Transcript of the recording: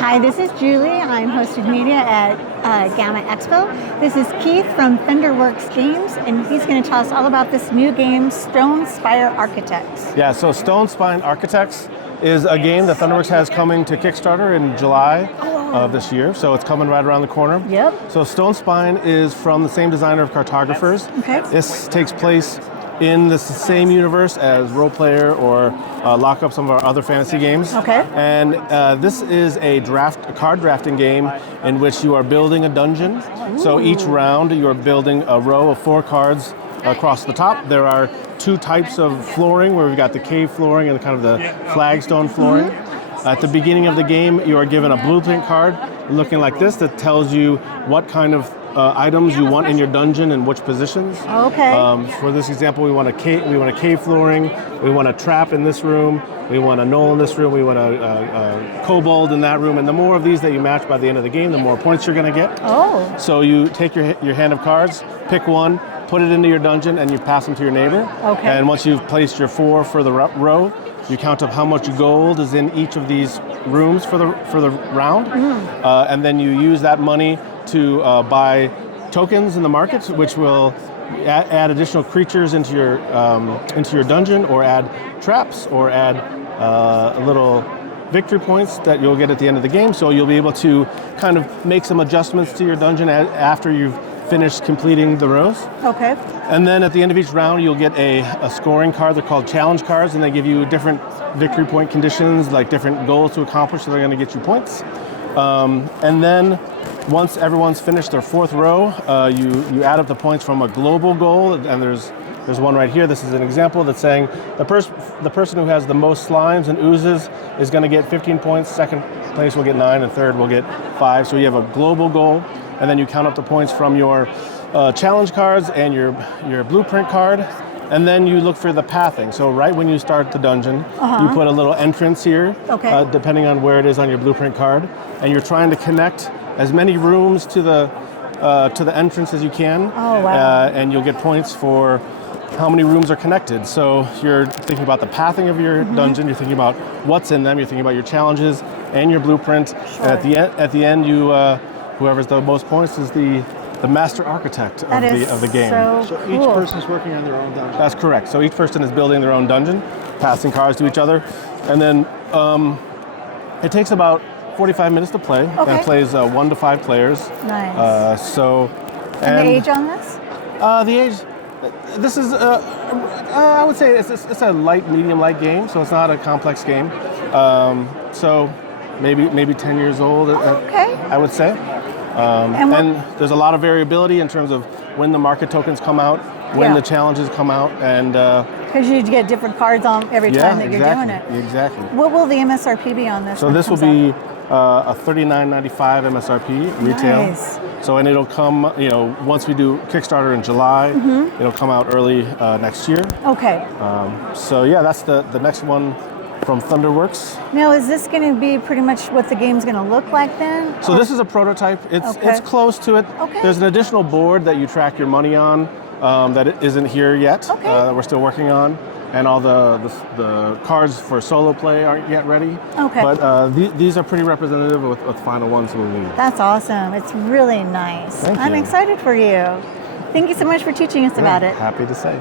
Hi, this is Julie. I'm hosted media at GAMA Expo. This is Keith from Thunderworks Games, and he's going to tell us all about this new game, Stonespine Architects. Yeah, so Stonespine Architects is a game that Thunderworks has coming to Kickstarter in July of this year, so it's coming right around the corner. Yep. So Stonespine is from the same designer of Cartographers. Okay. This takes place in the same universe as Role Player or Lock Up, some of our other fantasy games. Okay. And this is a card drafting game in which you are building a dungeon. Ooh. So each round you are building a row of 4 cards across the top. There are 2 types of flooring, where we've got the cave flooring and kind of the flagstone flooring. Mm-hmm. At the beginning of the game, you are given a blueprint card looking like this that tells you what kind of items you want in your dungeon and which positions. Okay. For this example, we want a cave flooring, we want a trap in this room, we want a knoll in this room, we want a kobold in that room, and the more of these that you match by the end of the game, the more points you're going to get. Oh. So you take your hand of cards, pick one, put it into your dungeon, and you pass them to your neighbor. Okay. And once you've placed your 4 for the row, you count up how much gold is in each of these rooms for the round, and then you use that money to buy tokens in the market, which will add additional creatures into your dungeon, or add traps, or add little victory points that you'll get at the end of the game. So you'll be able to kind of make some adjustments to your dungeon after you've finished completing the rows. Okay. And then at the end of each round, you'll get a scoring card. They're called challenge cards, and they give you different victory point conditions, like different goals to accomplish, so they're going to get you points. And then once everyone's finished their 4th row, you add up the points from a global goal, and there's one right here. This is an example that's saying the person who has the most slimes and oozes is going to get 15 points, second place will get 9, and third will get 5. So you have a global goal, and then you count up the points from your challenge cards and your blueprint card, and then you look for the pathing. So right when you start the dungeon, you put a little entrance here, depending on where it is on your blueprint card, and you're trying to connect as many rooms to the entrance as you can. Oh, wow. And you'll get points for how many rooms are connected. So you're thinking about the pathing of your dungeon, you're thinking about what's in them, you're thinking about your challenges and your blueprint. Sure. And at the end, you whoever's the most points is the master architect of the game. So each cool. person's working on their own dungeon. That's correct. So each person is building their own dungeon, passing cards to each other, and then it takes about 45 minutes to play, and plays 1 to 5 players. Nice. And the age on this? The age. This is, I would say it's a medium light game, so it's not a complex game. So maybe 10 years old. Okay. I would say. And there's a lot of variability in terms of when the market tokens come out, when the challenges come out, and because you get different cards on every time that you're doing it. Exactly. What will the MSRP be on this? So this will be a $39.95 MSRP retail. Nice. So, and it'll come, once we do Kickstarter in July, it'll come out early next year. Okay. So yeah, that's the next one from Thunderworks. Now, is this going to be pretty much what the game's going to look like then? So this is a prototype. It's close to it. Okay. There's an additional board that you track your money on that isn't here yet. Okay. That we're still working on, and all the cards for solo play aren't yet ready. Okay. But these are pretty representative with the final ones we'll need. That's awesome. It's really nice. Thank you. I'm excited for you. Thank you so much for teaching us about it. Happy to say.